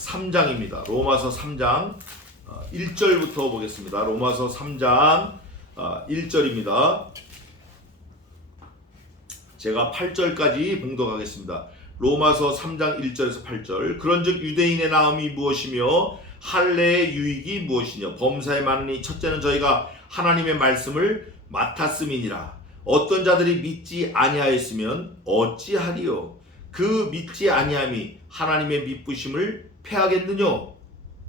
3장입니다. 로마서 3장 1절부터 보겠습니다. 로마서 3장 1절입니다. 제가 8절까지 봉독하겠습니다. 로마서 3장 1절에서 8절. 그런즉 유대인의 나음이 무엇이며 할례의 유익이 무엇이냐. 범사에 많으니 첫째는 저희가 하나님의 말씀을 맡았음이니라. 어떤 자들이 믿지 아니하였으면 어찌하리요. 그 믿지 아니함이 하나님의 믿부심을 패하겠느냐.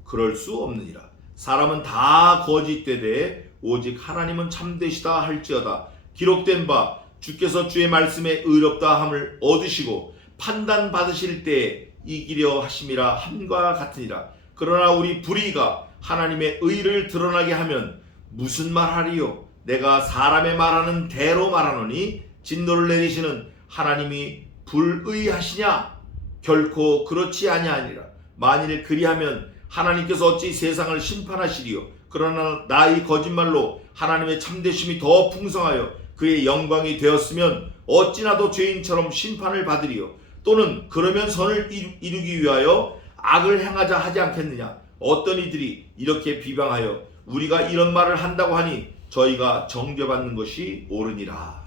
그럴 수 없느니라. 사람은 다 거짓되되 오직 하나님은 참되시다 할지어다. 기록된 바 주께서 주의 말씀에 의롭다 함을 얻으시고 판단 받으실 때에 이기려 하심이라 함과 같으니라. 그러나 우리 불의가 하나님의 의를 드러나게 하면 무슨 말하리요. 내가 사람의 말하는 대로 말하노니 진노를 내리시는 하나님이 불의하시냐. 결코 그렇지 아니하니라. 만일 그리하면 하나님께서 어찌 세상을 심판하시리요. 그러나 나의 거짓말로 하나님의 참되심이 더 풍성하여 그의 영광이 되었으면 어찌나도 죄인처럼 심판을 받으리요. 또는 그러면 선을 이루기 위하여 악을 행하자 하지 않겠느냐. 어떤 이들이 이렇게 비방하여 우리가 이런 말을 한다고 하니 저희가 정죄받는 것이 옳으니라.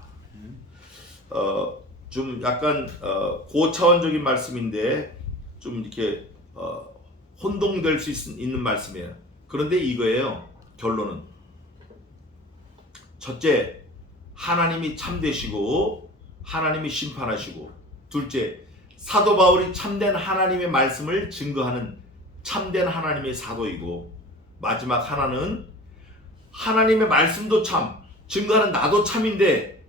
좀 약간 고차원적인 말씀인데 좀 이렇게 혼동될 수 있는 말씀이에요. 그런데 이거예요. 결론은 첫째, 하나님이 참되시고 하나님이 심판하시고, 둘째, 사도 바울이 참된 하나님의 말씀을 증거하는 참된 하나님의 사도이고, 마지막 하나는 하나님의 말씀도 참, 증거하는 나도 참인데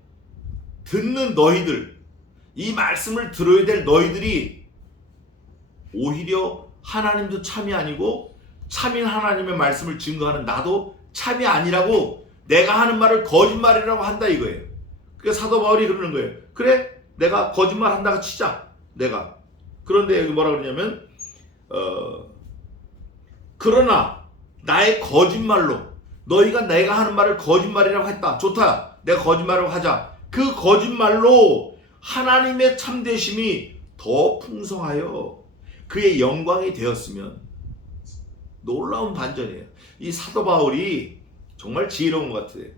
듣는 너희들, 이 말씀을 들어야 될 너희들이 오히려 하나님도 참이 아니고 참인 하나님의 말씀을 증거하는 나도 참이 아니라고, 내가 하는 말을 거짓말이라고 한다 이거예요. 그래서 사도 바울이 그러는 거예요. 그래, 내가 거짓말 한다고 치자. 내가. 그런데 여기 뭐라 그러냐면 그러나 나의 거짓말로 너희가 내가 하는 말을 거짓말이라고 했다. 좋다. 내가 거짓말이라고 하자. 그 거짓말로 하나님의 참되심이 더 풍성하여 그의 영광이 되었으면. 놀라운 반전이에요. 이 사도 바울이 정말 지혜로운 것 같아요.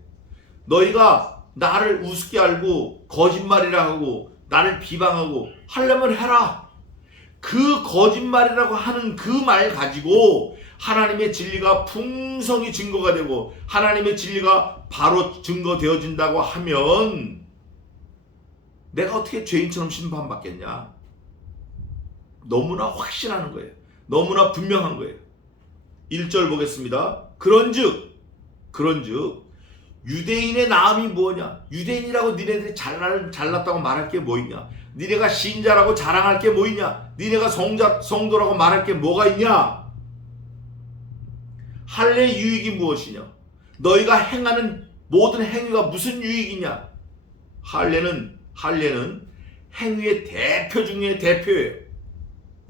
너희가 나를 우습게 알고 거짓말이라 하고 나를 비방하고 하려면 해라. 그 거짓말이라고 하는 그 말 가지고 하나님의 진리가 풍성히 증거가 되고 하나님의 진리가 바로 증거되어진다고 하면 내가 어떻게 죄인처럼 심판받겠냐. 너무나 확신하는 거예요. 너무나 분명한 거예요. 1절 보겠습니다. 그런즉 유대인의 나음이 뭐냐. 유대인이라고 니네들이 잘났다고 말할 게 뭐 있냐. 니네가 신자라고 자랑할 게 뭐 있냐. 니네가 성도라고 말할 게 뭐가 있냐. 할례의 유익이 무엇이냐. 너희가 행하는 모든 행위가 무슨 유익이냐. 할례는 행위의 대표 중에 대표예요.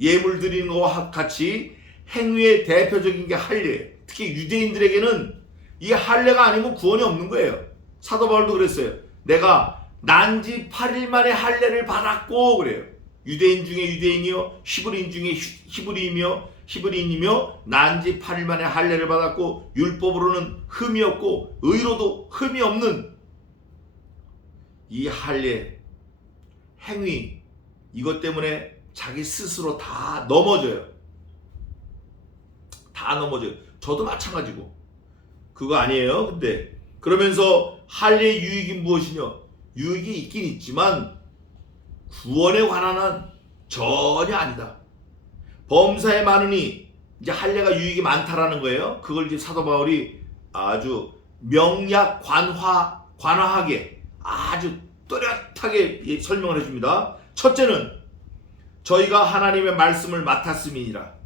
예물 드리는 것과 같이 행위의 대표적인 게 할례예요. 특히 유대인들에게는 이 할례가 아니면 구원이 없는 거예요. 사도 바울도 그랬어요. 내가 난지 8일 만에 할례를 받았고 그래요. 유대인 중에 유대인이요, 히브리인 중에 히브리인이며 난지 8일 만에 할례를 받았고 율법으로는 흠이 없고 의로도 흠이 없는 이 할례 행위, 이것 때문에 자기 스스로 다 넘어져요. 다 넘어져요. 저도 마찬가지고. 그거 아니에요. 근데 그러면서 할례의 유익이 무엇이냐. 유익이 있긴 있지만 구원에 관한은 전혀 아니다. 범사에 많으니 이제 할례가 유익이 많다라는 거예요. 그걸 이제 사도 바울이 아주 명약 관화하게 아주 또렷하게 설명을 해줍니다. 첫째는 저희가 하나님의 말씀을 맡았음이니라.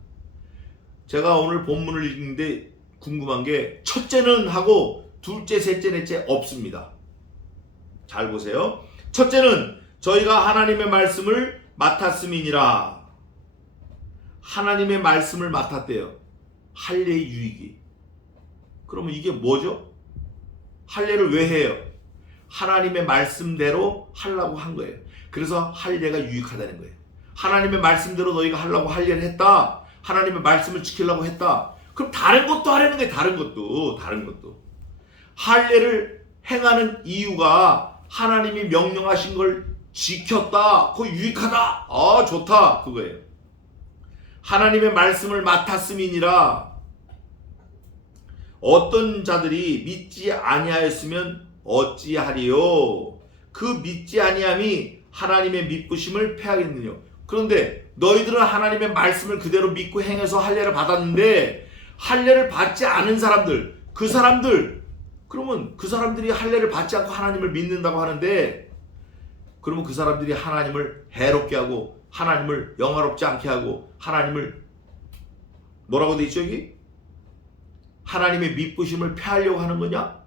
제가 오늘 본문을 읽는데 궁금한 게 첫째는 하고 둘째, 셋째, 넷째 없습니다. 잘 보세요. 첫째는 저희가 하나님의 말씀을 맡았음이니라. 하나님의 말씀을 맡았대요. 할례의 유익이. 그러면 이게 뭐죠? 할례를 왜 해요? 하나님의 말씀대로 하려고 한 거예요. 그래서 할례가 유익하다는 거예요. 하나님의 말씀대로 너희가 하려고 할례를 했다. 하나님의 말씀을 지키려고 했다. 그럼 다른 것도 하려는 게 다른 것도. 할례를 행하는 이유가 하나님이 명령하신 걸 지켰다. 그거 유익하다. 좋다. 그거예요. 하나님의 말씀을 맡았음이니라. 어떤 자들이 믿지 아니하였으면 어찌하리요? 그 믿지 아니함이 하나님의 믿부심을 패하겠느냐. 그런데 너희들은 하나님의 말씀을 그대로 믿고 행해서 할례를 받았는데 할례를 받지 않은 사람들, 그러면 그 사람들이 할례를 받지 않고 하나님을 믿는다고 하는데, 그러면 그 사람들이 하나님을 해롭게 하고 하나님을 영화롭지 않게 하고 하나님을 뭐라고 돼 있죠 여기? 하나님의 믿부심을 패하려고 하는 거냐?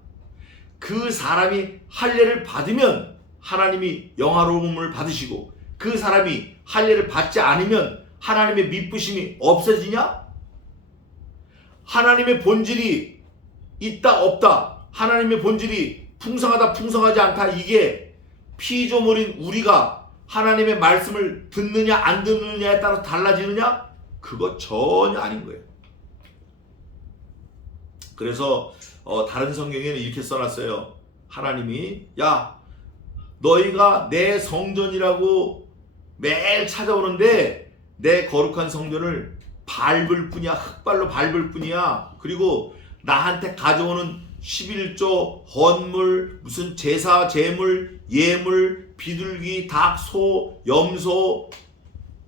그 사람이 할례를 받으면 하나님이 영화로움을 받으시고, 그 사람이 할례를 받지 않으면 하나님의 믿부심이 없어지냐? 하나님의 본질이 있다 없다, 하나님의 본질이 풍성하다 풍성하지 않다, 이게 피조물인 우리가 하나님의 말씀을 듣느냐 안 듣느냐에 따라 달라지느냐? 그거 전혀 아닌 거예요. 그래서 다른 성경에는 이렇게 써놨어요. 하나님이 야, 너희가 내 성전이라고 매일 찾아오는데 내 거룩한 성전을 밟을 뿐이야. 흙발로 밟을 뿐이야. 그리고 나한테 가져오는 11조, 헌물, 무슨 제사, 제물, 예물, 비둘기, 닭, 소, 염소,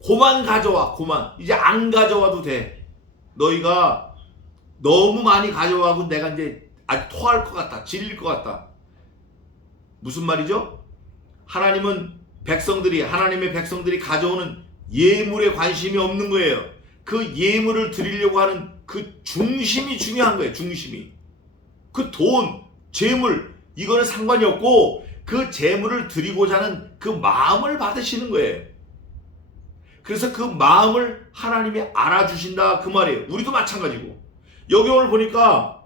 고만 가져와. 고만. 이제 안 가져와도 돼. 너희가 너무 많이 가져와고 내가 이제 토할 것 같다. 질릴 것 같다. 무슨 말이죠? 하나님의 백성들이 가져오는 예물에 관심이 없는 거예요. 그 예물을 드리려고 하는 그 중심이 중요한 거예요. 중심이. 그 돈, 재물, 이거는 상관이 없고 그 재물을 드리고자 하는 그 마음을 받으시는 거예요. 그래서 그 마음을 하나님이 알아주신다 그 말이에요. 우리도 마찬가지고. 여기 오늘 보니까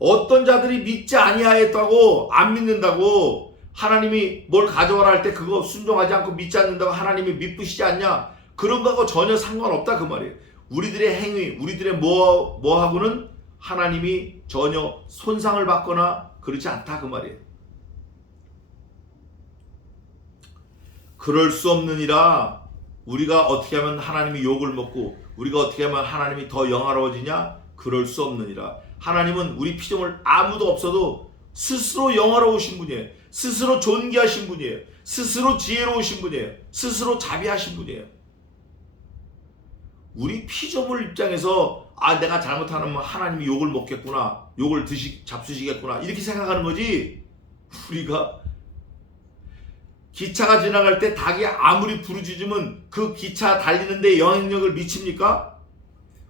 어떤 자들이 믿지 아니하였다고, 안 믿는다고, 하나님이 뭘 가져와라 할 때 그거 순종하지 않고 믿지 않는다고 하나님이 믿으시지 않냐? 그런 거하고 전혀 상관없다 그 말이에요. 우리들의 행위, 우리들의 뭐하고는 하나님이 전혀 손상을 받거나 그렇지 않다 그 말이에요. 그럴 수 없느니라. 우리가 어떻게 하면 하나님이 욕을 먹고 우리가 어떻게 하면 하나님이 더 영화로워지냐? 그럴 수 없느니라. 하나님은 우리 피조물 아무도 없어도 스스로 영화로우신 분이에요. 스스로 존귀하신 분이에요. 스스로 지혜로우신 분이에요. 스스로 자비하신 분이에요. 우리 피조물 입장에서 내가 잘못하면 하나님이 욕을 먹겠구나, 욕을 잡수시겠구나 이렇게 생각하는 거지. 우리가 기차가 지나갈 때 닭이 아무리 부르짖으면 그 기차 달리는데 영향력을 미칩니까?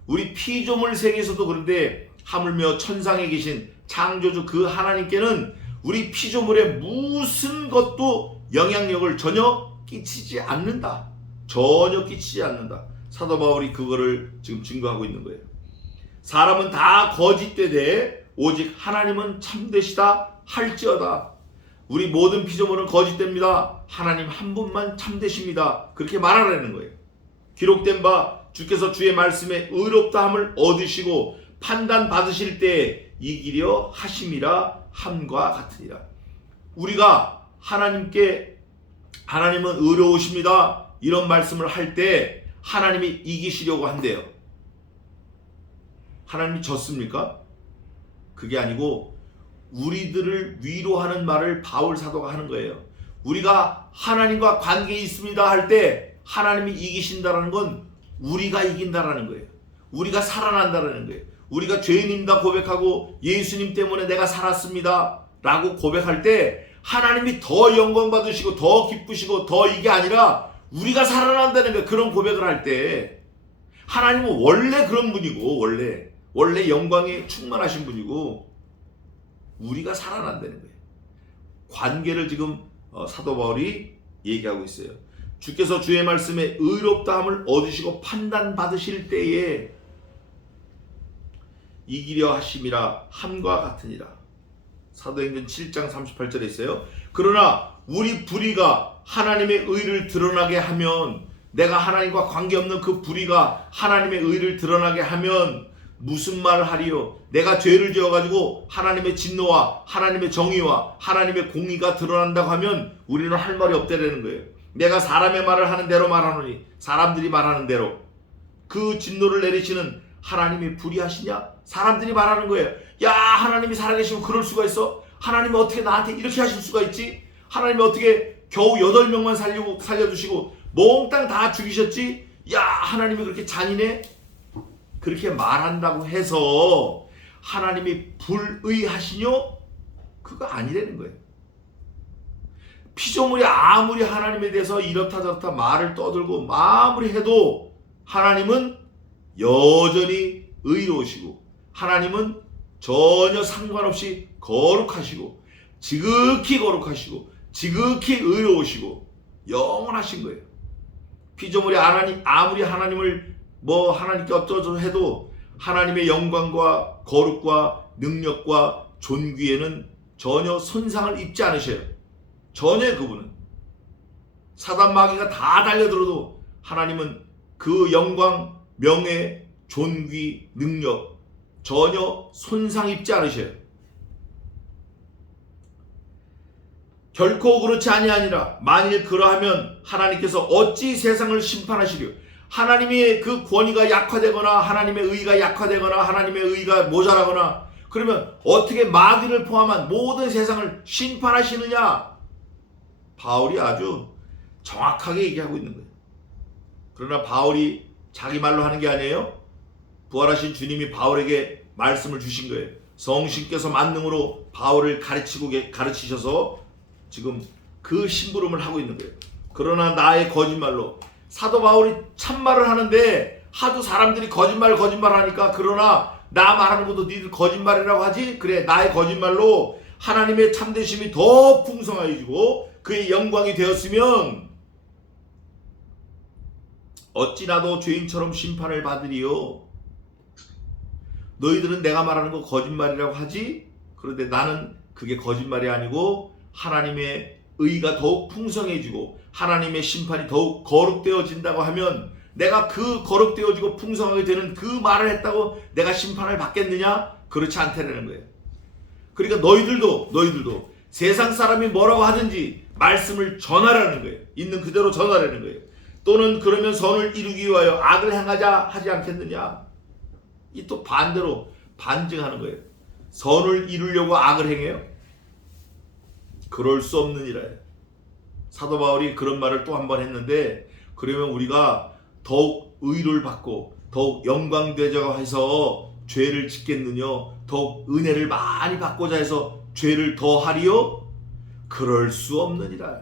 우리 피조물 세계에서도 그런데 하물며 천상에 계신 창조주 그 하나님께는 우리 피조물의 무슨 것도 영향력을 전혀 끼치지 않는다. 전혀 끼치지 않는다. 사도 바울이 그거를 지금 증거하고 있는 거예요. 사람은 다 거짓되되 오직 하나님은 참되시다 할지어다. 우리 모든 피조물은 거짓됩니다. 하나님 한 분만 참되십니다. 그렇게 말하라는 거예요. 기록된 바 주께서 주의 말씀에 의롭다함을 얻으시고 판단 받으실 때 이기려 하심이라 함과 같으니라. 우리가 하나님은 의로우십니다 이런 말씀을 할 때 하나님이 이기시려고 한대요. 하나님이 졌습니까? 그게 아니고 우리들을 위로하는 말을 바울 사도가 하는 거예요. 우리가 하나님과 관계에 있습니다 할 때 하나님이 이기신다라는 건 우리가 이긴다라는 거예요. 우리가 살아난다라는 거예요. 우리가 죄인입니다 고백하고 예수님 때문에 내가 살았습니다 라고 고백할 때 하나님이 더 영광 받으시고 더 기쁘시고 더 이게 아니라 우리가 살아난다는 거예요. 그런 고백을 할 때 하나님은 원래 그런 분이고 원래 영광에 충만하신 분이고 우리가 살아난다는 거예요. 관계를 지금 사도 바울이 얘기하고 있어요. 주께서 주의 말씀에 의롭다함을 얻으시고 판단 받으실 때에 이기려 하심이라 함과 같으니라. 사도행전 7장 38절에 있어요. 그러나 우리 불의가 하나님의 의를 드러나게 하면 내가 하나님과 관계없는 그 불의가 하나님의 의를 드러나게 하면 무슨 말을 하리요? 내가 죄를 지어가지고 하나님의 진노와 하나님의 정의와 하나님의 공의가 드러난다고 하면 우리는 할 말이 없다라는 거예요. 내가 사람의 말을 하는 대로 말하노니, 사람들이 말하는 대로. 그 진노를 내리시는 하나님이 불의하시냐? 사람들이 말하는 거예요. 야, 하나님이 살아계시면 그럴 수가 있어? 하나님이 어떻게 나한테 이렇게 하실 수가 있지? 하나님이 어떻게 겨우 8명만 살려주시고 몽땅 다 죽이셨지? 야, 하나님이 그렇게 잔인해? 그렇게 말한다고 해서 하나님이 불의하시뇨? 그거 아니라는 거예요. 피조물이 아무리 하나님에 대해서 이렇다 저렇다 말을 떠들고 아무리 해도 하나님은 여전히 의로우시고 하나님은 전혀 상관없이 거룩하시고 지극히 거룩하시고 지극히 의로우시고 영원하신 거예요. 피조물이 아무리 하나님을 하나님께 어쩌고 해도 하나님의 영광과 거룩과 능력과 존귀에는 전혀 손상을 입지 않으셔요. 전혀. 그분은 사단 마귀가 다 달려들어도 하나님은 그 영광, 명예, 존귀, 능력 전혀 손상 입지 않으셔요. 결코 그렇지 아니하니라. 만일 그러하면 하나님께서 어찌 세상을 심판하시려? 하나님의 그 권위가 약화되거나 하나님의 의가 약화되거나 하나님의 의가 모자라거나 그러면 어떻게 마귀를 포함한 모든 세상을 심판하시느냐? 바울이 아주 정확하게 얘기하고 있는 거예요. 그러나 바울이 자기 말로 하는 게 아니에요. 부활하신 주님이 바울에게 말씀을 주신 거예요. 성신께서 만능으로 바울을 가르치셔서 지금 그 심부름을 하고 있는 거예요. 그러나 나의 거짓말로 사도 바울이 참말을 하는데 하도 사람들이 거짓말 하니까 그러나 나 말하는 것도 니들 거짓말이라고 하지? 그래, 나의 거짓말로 하나님의 참되심이 더 풍성해지고 그의 영광이 되었으면 어찌 나도 죄인처럼 심판을 받으리요? 너희들은 내가 말하는 거 거짓말이라고 하지? 그런데 나는 그게 거짓말이 아니고 하나님의 의가 더욱 풍성해지고 하나님의 심판이 더욱 거룩되어진다고 하면 내가 그 거룩되어지고 풍성하게 되는 그 말을 했다고 내가 심판을 받겠느냐? 그렇지 않다는 거예요. 그러니까 너희들도 세상 사람이 뭐라고 하든지 말씀을 전하라는 거예요. 있는 그대로 전하라는 거예요. 또는 그러면 선을 이루기 위하여 악을 행하자 하지 않겠느냐? 이 또 반대로 반증하는 거예요. 선을 이루려고 악을 행해요? 그럴 수 없느니라. 사도 바울이 그런 말을 또 한 번 했는데 그러면 우리가 더욱 의를 받고 더욱 영광되자고 해서 죄를 짓겠느냐? 더욱 은혜를 많이 받고자 해서 죄를 더 하리요? 그럴 수 없느니라.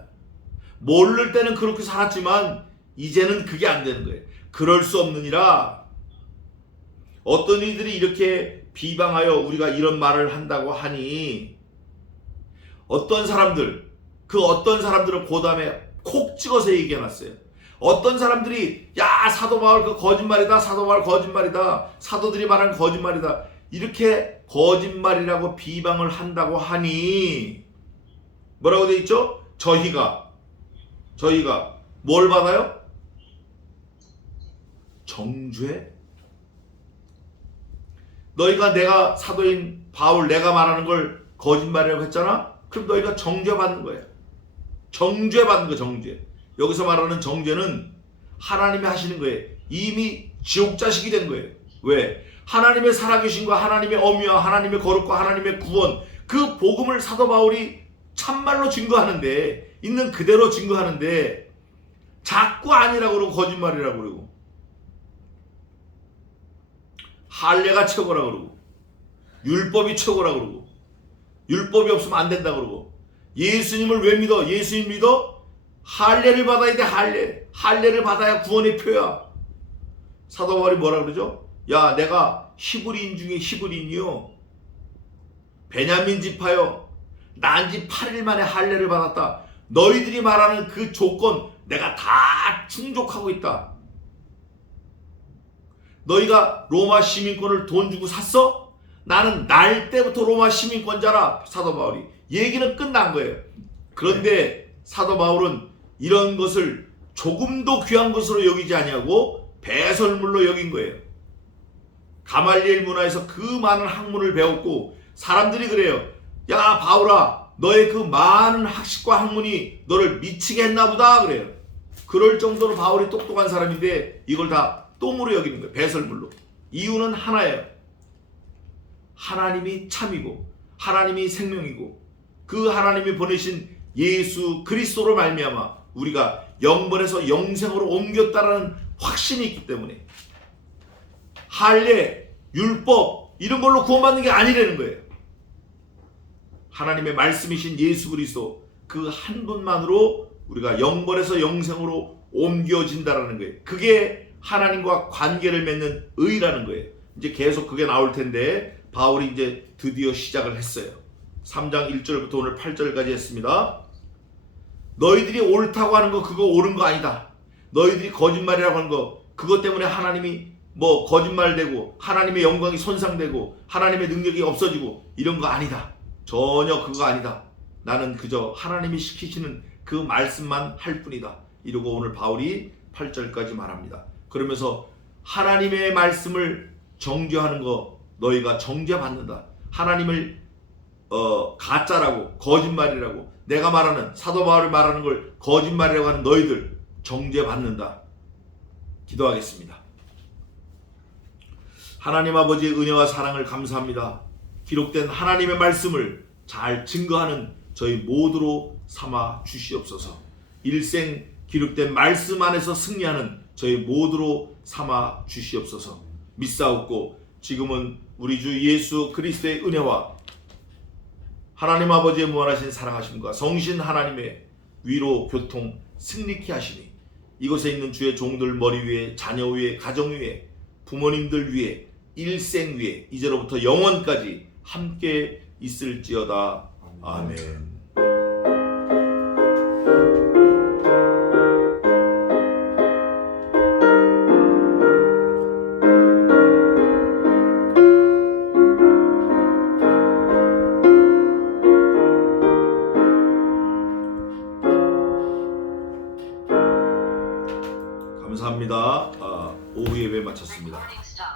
모를 때는 그렇게 살았지만 이제는 그게 안 되는 거예요. 그럴 수 없느니라. 어떤 이들이 이렇게 비방하여 우리가 이런 말을 한다고 하니 어떤 사람들은 그 다음에 콕 찍어서 얘기해놨어요. 어떤 사람들이 야, 사도 바울 그 거짓말이다, 사도 바울 거짓말이다, 사도들이 말하는 거짓말이다, 이렇게 거짓말이라고 비방을 한다고 하니 뭐라고 돼 있죠? 저희가 뭘 받아요? 정죄? 너희가 내가 사도인 바울 내가 말하는 걸 거짓말이라고 했잖아? 그럼 너희가 정죄받는 거예요. 정죄받는 거. 정죄. 여기서 말하는 정죄는 하나님이 하시는 거예요. 이미 지옥자식이 된 거예요. 왜? 하나님의 살아계신과 하나님의 어미와 하나님의 거룩과 하나님의 구원, 그 복음을 사도 바울이 참말로 증거하는데, 있는 그대로 증거하는데 자꾸 아니라고 그러고 거짓말이라고 그러고 할례가 최고라 그러고 율법이 최고라 그러고 율법이 없으면 안 된다 그러고 예수님을 왜 믿어? 예수님 믿어? 할례를 받아야 돼. 할례를 받아야 구원의 표야. 사도 바울이 뭐라 그러죠? 야, 내가 히브리인 중에 히브리인이요, 베냐민 지파요, 난 지 8일 만에 할례를 받았다. 너희들이 말하는 그 조건 내가 다 충족하고 있다. 너희가 로마 시민권을 돈 주고 샀어? 나는 날 때부터 로마 시민권자라. 사도 바울이 얘기는 끝난 거예요. 그런데 사도 바울은 이런 것을 조금도 귀한 것으로 여기지 아니하고 배설물로 여긴 거예요. 가말리엘 문화에서 그 많은 학문을 배웠고 사람들이 그래요. 야 바울아, 너의 그 많은 학식과 학문이 너를 미치게 했나 보다 그래요. 그럴 정도로 바울이 똑똑한 사람인데 이걸 다 똥으로 여기는 거예요. 배설물로. 이유는 하나예요. 하나님이 참이고 하나님이 생명이고 그 하나님이 보내신 예수 그리스도로 말미암아 우리가 영번에서 영생으로 옮겼다라는 확신이 있기 때문에 할례, 율법 이런 걸로 구원받는 게 아니라는 거예요. 하나님의 말씀이신 예수 그리스도 그 한 분만으로 우리가 영번에서 영생으로 옮겨진다라는 거예요. 그게 하나님과 관계를 맺는 의라는 거예요. 이제 계속 그게 나올 텐데 바울이 이제 드디어 시작을 했어요. 3장 1절부터 오늘 8절까지 했습니다. 너희들이 옳다고 하는 거 그거 옳은 거 아니다. 너희들이 거짓말이라고 하는 거 그것 때문에 하나님이 뭐 거짓말되고 하나님의 영광이 손상되고 하나님의 능력이 없어지고 이런 거 아니다. 전혀 그거 아니다. 나는 그저 하나님이 시키시는 그 말씀만 할 뿐이다. 이러고 오늘 바울이 8절까지 말합니다. 그러면서 하나님의 말씀을 정죄하는 거 너희가 정죄받는다. 하나님을 가짜라고 거짓말이라고 내가 말하는 사도 바울이 말하는 걸 거짓말이라고 하는 너희들 정죄받는다. 기도하겠습니다. 하나님 아버지의 은혜와 사랑을 감사합니다. 기록된 하나님의 말씀을 잘 증거하는 저희 모두로 삼아 주시옵소서. 일생 기록된 말씀 안에서 승리하는 저희 모두로 삼아 주시옵소서. 믿사옵고 지금은 우리 주 예수 그리스도의 은혜와 하나님 아버지의 무한하신 사랑하심과 성신 하나님의 위로 교통 승리케 하시니 이곳에 있는 주의 종들 머리 위에 자녀 위에 가정 위에 부모님들 위에 일생 위에 이제로부터 영원까지 함께 있을지어다. 아멘. 감사합니다. 오후 예배 마쳤습니다.